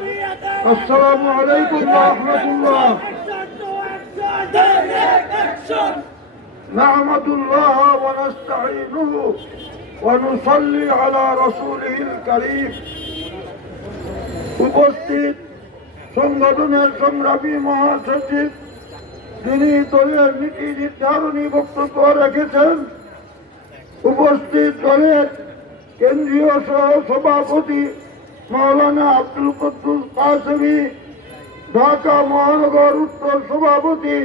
আসসালামু আলাইকুম ওয়া রাহমাতুল্লাহ। নাহমাদুল্লাহ ওয়া নাস্তাঈনুহু ওয়া নুসাল্লি আলা রাসূলিহিল কারীম। উপস্থিত সংগঠনের সংগ্রামী মহাসচিব, যিনি দলের নীতি নির্ধারণী বক্তব্য রেখেছেন, উপস্থিত দলের কেন্দ্রীয় সহ সভাপতি মাওলানা আব্দুল কুদ্দুস কাসেমী, ঢাকা মহানগর উত্তর সভাপতি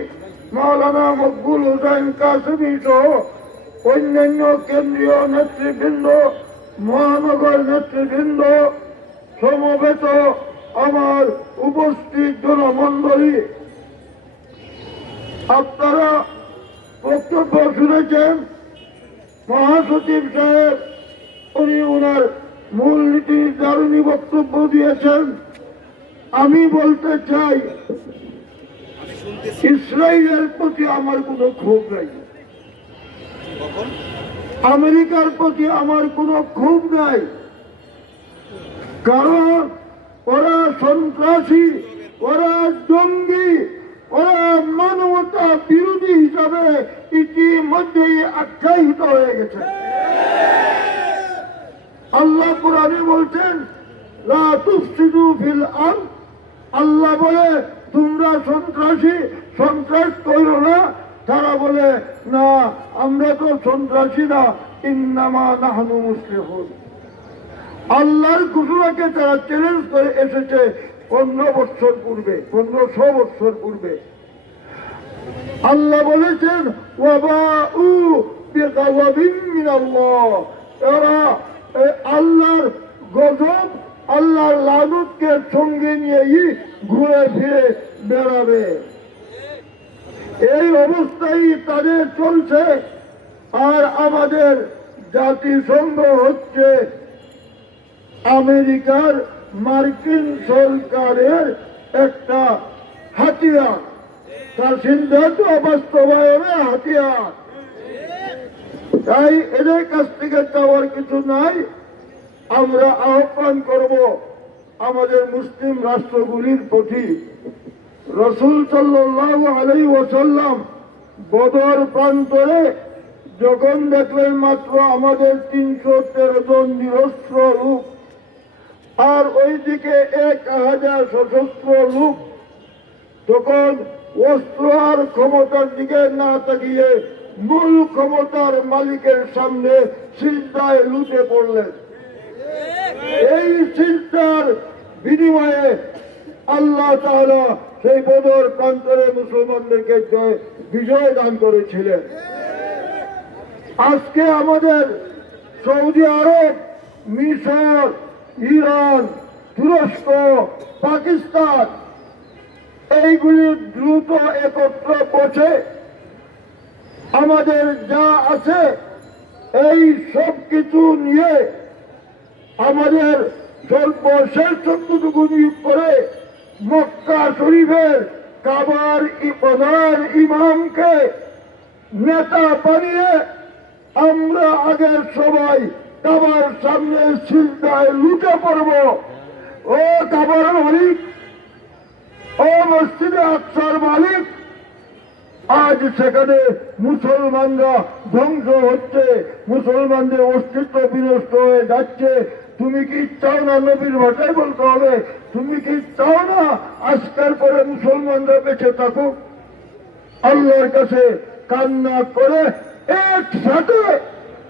মাওলানা মকবুল হোসেন কাসেমী সহ অন্যান্য কেন্দ্রীয় নেতৃবৃন্দ, মহানগর নেতৃবৃন্দ, সমবেত আমার উপস্থিত জনমণ্ডলী, আপনারা বক্তব্য শুনেছেন। মহাসচিব সাহেব উনি ওনার মূল নীতি নির্ধারণী বক্তব্য দিয়েছেন। আমি বলতে চাই, ইসরায়েলের প্রতি আমার কোনো ক্ষোভ নাই, আমেরিকার প্রতি আমার কোনো ক্ষোভ নাই, কারণ ওরা সন্ত্রাসী, ওরা জঙ্গি, ওরা মানবতা বিরোধী হিসাবে ইতিমধ্যেই আখ্যায়িত হয়ে গেছে। আল্লাহ কোরআনে বলছেন, লা তুফসিদু ফিল আরদ, আল্লাহ বলে তোমরা সন্ত্রাস করো না। তারা বলে না, আমরা তো সন্ত্রাসী না, ইন্নামা নাহনু মুসলিহুন। আল্লাহর ঘোষণাকে তারা চ্যালেঞ্জ করে এসেছে 1500 বছর পূর্বে। আল্লাহ বলেছেন, ওয়াবাউ বিগাযাবিন মিনাল্লাহ, এরা আল্লাহর গজব, আল্লাহর লানতকে সঙ্গে নিয়েই ঘুরে ফিরে বেড়াবে। এই অবস্থায় তাদের চলছে। আর আমাদের জাতিসংঘ হচ্ছে আমেরিকার, মার্কিন সরকারের একটা হাতিয়ার, তার সিদ্ধান্ত বাস্তবায়নের হাতিয়ার। তাই এদের কাছ থেকে চাওয়ার কিছু নাই। আমরা আহ্বান করব আমাদের মুসলিম রাষ্ট্রগুলির প্রতি। রাসূল সাল্লাল্লাহু আলাইহি ওয়াসাল্লাম বদর প্রান্তরে যখন দেখলেন মাত্র আমাদের 313 জন নিরস্ত্র লোক, আর ওইদিকে 1000 সশস্ত্র লোক, তখন অস্ত্র আর ক্ষমতার দিকে না তাকিয়ে মূল ক্ষমতার মালিকের সামনে সিজদায় লুটে পড়লেন। এই সিজদার বিনিময়ে আল্লাহ তাআলা সেই বদর প্রান্তরে মুসলমানদেরকে বিজয় দান করেছিলেন। আজকে আমাদের সৌদি আরব, মিশর, ইরান, তুরস্ক, পাকিস্তান এইগুলি দ্রুত একত্র বসে আমাদের যা আছে এই সব কিছু নিয়ে আমাদের সর্বশ্রেষ্ঠটুকু নিয়োগ করে মক্কা শরীফের কাবার প্রধান ইমামকে নেতা বানিয়ে আমরা আগের সবাই কাবার সামনে সিজদায় লুটে পড়ব। ও কাবার মালিক, ও মসজিদে আকসার মালিক, আজ সেখানে মুসলমানরা ধ্বংস হচ্ছে, মুসলমানদের অস্তিত্ব বিনষ্ট হয়ে যাচ্ছে। তুমি কি চাও না, নবীর ভাষায় বলতে হবে, তুমি কি চাও না আজকের পরে মুসলমানরা বেঁচে থাকুক? আল্লাহর কাছে কান্না করে একসাথে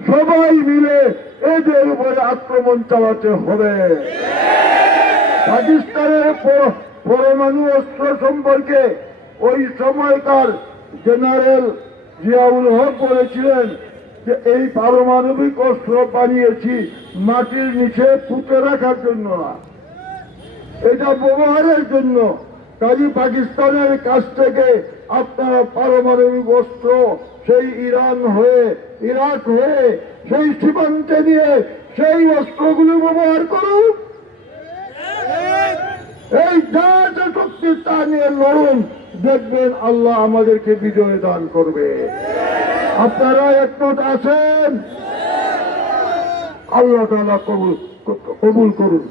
সবাই মিলে এদের উপরে আক্রমণ চালাতে হবে। পাকিস্তানের পরমাণু অস্ত্র সম্পর্কে ওই সময়কার জেনারেল জিয়াউল হক বলেছিলেন যে এই পারমাণবিক অস্ত্র বানিয়েছি মাটির নিচে পুঁতে রাখার জন্য না, এটা ব্যবহারের জন্য। কাজী পাকিস্তানের কাছ থেকে আপনারা পারমাণবিক অস্ত্র সেই ইরান হয়ে, ইরাক হয়ে সেই সীমান্তে নিয়ে সেই অস্ত্রগুলো ব্যবহার করুন। এই যা যা শক্তি তা নিয়ে লড়ুন, দেখবেন আল্লাহ আমাদেরকে বিজয় দান করবে। আপনারা একমত আছেন? আল্লাহ তাআলা কবুল করুন।